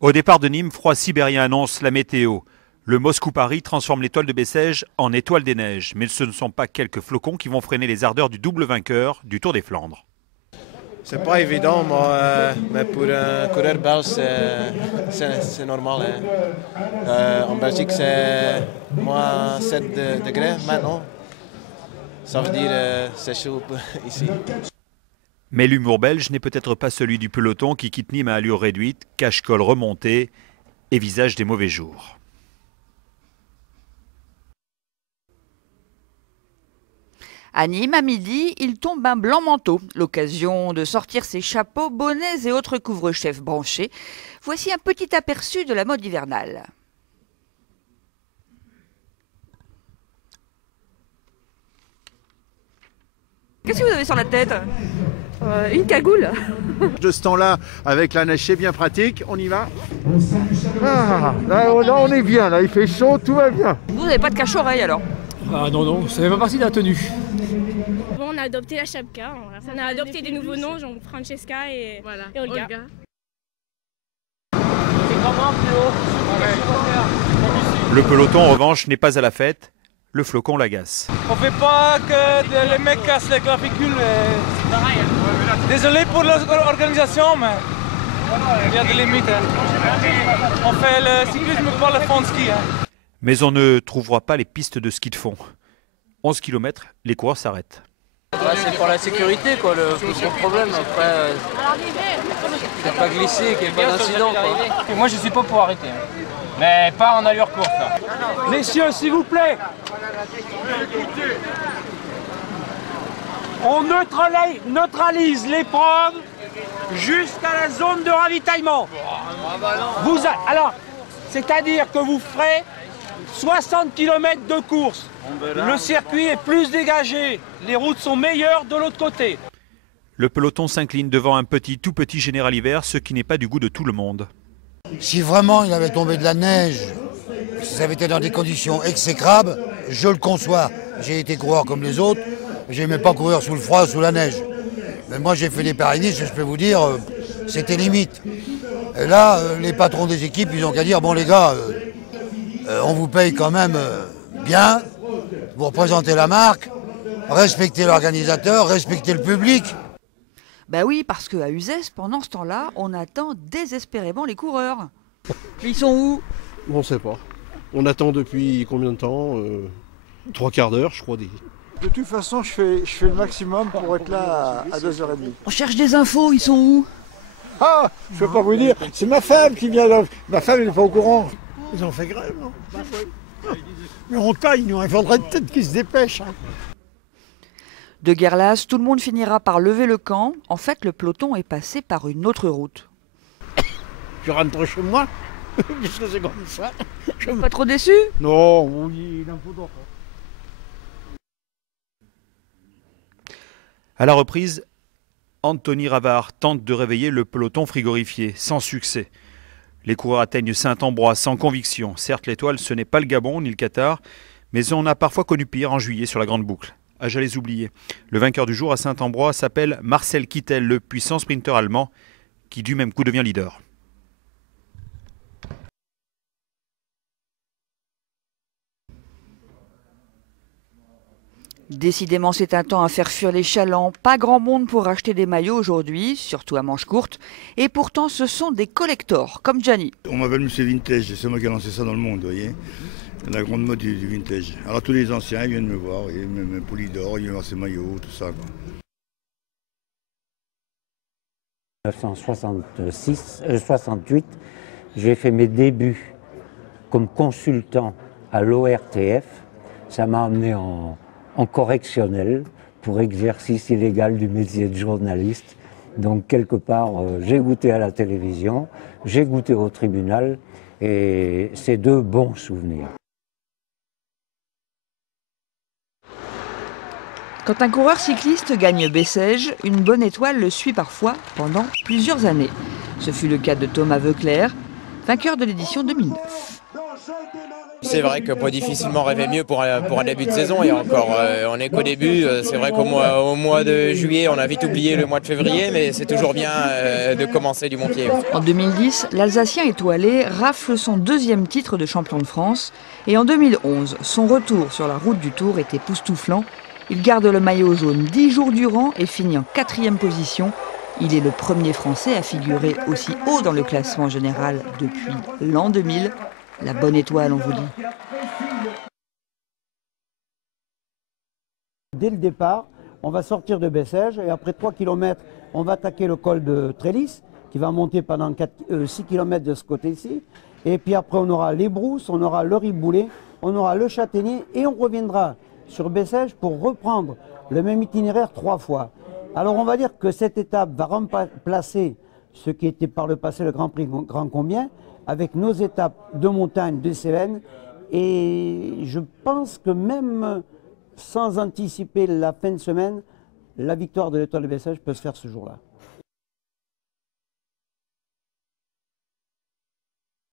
Au départ de Nîmes, froid sibérien annonce la météo. Le Moscou-Paris transforme l'étoile de Bessèges en étoile des neiges. Mais ce ne sont pas quelques flocons qui vont freiner les ardeurs du double vainqueur du Tour des Flandres. C'est pas évident, mais pour un coureur belge, c'est normal. Hein. En Belgique, c'est moins 7 degrés maintenant. Ça veut dire c'est chaud ici. Mais l'humour belge n'est peut-être pas celui du peloton qui quitte Nîmes à allure réduite, cache-col remonté et visage des mauvais jours. À Nîmes, à midi, il tombe un blanc manteau. L'occasion de sortir ses chapeaux, bonnets et autres couvre-chefs branchés. Voici un petit aperçu de la mode hivernale. Qu'est-ce que vous avez sur la tête ? Une cagoule. De ce temps-là, avec la neige, c'est bien pratique. On y va. Là, on est bien. Là, il fait chaud, tout va bien. Vous n'avez pas de cache-oreille alors ? Ah non, ça fait pas partie de la tenue. Bon, on a adopté la chapka, on a adopté des nouveaux noms, genre Francesca et Olga. Le peloton, en revanche, n'est pas à la fête. Le flocon l'agace. On fait pas que les mecs cassent les clavicules. Désolé pour l'organisation, mais il y a des limites. Hein. On fait le cyclisme pour le fond de ski. Hein. Mais on ne trouvera pas les pistes de ski de fond. 11 km, les coureurs s'arrêtent. C'est pour la sécurité, quoi, le plus gros problème. Après, c'est pas glissé, qu'il n'y ait pas d'incident. Moi, je suis pas pour arrêter. Hein. Mais pas en allure courte. Là. Messieurs, s'il vous plaît. On neutralise l'épreuve jusqu'à la zone de ravitaillement. Alors, c'est-à-dire que vous ferez 60 km de course. Le circuit est plus dégagé. Les routes sont meilleures de l'autre côté. Le peloton s'incline devant un tout petit Général Hiver, ce qui n'est pas du goût de tout le monde. Si vraiment il avait tombé de la neige, si ça avait été dans des conditions exécrables, je le conçois. J'ai été coureur comme les autres, j'aimais pas courir sous le froid, sous la neige. Mais moi j'ai fait des Paris-Nice, je peux vous dire, c'était limite. Et là, les patrons des équipes, ils ont qu'à dire, bon les gars, on vous paye quand même bien, vous représentez la marque, respectez l'organisateur, respectez le public. Ben oui, parce qu'à Uzès, pendant ce temps-là, on attend désespérément les coureurs. Ils sont où ? On ne sait pas. On attend depuis combien de temps 3 quarts d'heure, je crois. De toute façon, je fais le maximum pour être là à 2h30. On cherche des infos, ils sont où ? Ah, je ne peux pas vous dire, c'est ma femme qui vient là. Ma femme, elle n'est pas au courant. Ils ont fait grève, non ? Mais on taille, nous, il faudrait peut-être qu'ils se dépêchent. Hein. De guerre lasse, tout le monde finira par lever le camp. En fait, le peloton est passé par une autre route. Je rentre chez moi, puisque c'est comme ça. Pas trop déçu ? Non, oui, il en faut d'autres. À la reprise, Anthony Ravard tente de réveiller le peloton frigorifié, sans succès. Les coureurs atteignent Saint-Ambrois sans conviction. Certes, l'étoile, ce n'est pas le Gabon ni le Qatar, mais on a parfois connu pire en juillet sur la Grande Boucle. Ah, j'allais les oublier. Le vainqueur du jour à Saint-Ambrois s'appelle Marcel Kittel, le puissant sprinter allemand, qui du même coup devient leader. Décidément, c'est un temps à faire fuir les chalands. Pas grand monde pour acheter des maillots aujourd'hui, surtout à manches courtes. Et pourtant, ce sont des collectors, comme Gianni. On m'appelle Monsieur Vintage, c'est moi qui ai lancé ça dans le monde, vous voyez. La grande mode du vintage. Alors tous les anciens, ils viennent me voir, et même Polydor, ils viennent voir ses maillots, tout ça. Quoi. 1968, j'ai fait mes débuts comme consultant à l'ORTF. Ça m'a amené en correctionnel pour exercice illégal du métier de journaliste. Donc quelque part, j'ai goûté à la télévision, j'ai goûté au tribunal et c'est de bons souvenirs. Quand un coureur cycliste gagne Bessèges, une bonne étoile le suit parfois pendant plusieurs années. Ce fut le cas de Thomas Voeckler, vainqueur de l'édition 2009. C'est vrai qu'on peut difficilement rêver mieux pour un début de saison et encore, on n'est qu'au début. C'est vrai qu'au mois de juillet, on a vite oublié le mois de février, mais c'est toujours bien de commencer du bon pied. En 2010, l'Alsacien étoilé rafle son 2e titre de champion de France et en 2011, son retour sur la route du Tour était époustouflant. Il garde le maillot jaune 10 jours durant et finit en 4e position. Il est le premier Français à figurer aussi haut dans le classement général depuis l'an 2000. La bonne étoile, on vous dit. Dès le départ, on va sortir de Bessèges et après 3 km, on va attaquer le col de Trélis qui va monter pendant 6 km de ce côté-ci. Et puis après, on aura les Brousses, on aura le Riboulet, on aura le Châtaignier et on reviendra sur Bessèges pour reprendre le même itinéraire 3 fois. Alors on va dire que cette étape va remplacer ce qui était par le passé le Grand Prix Grand Combien, avec nos étapes de montagne, de Cévennes. Et je pense que même sans anticiper la fin de semaine, la victoire de l'Étoile de Bessèges peut se faire ce jour-là.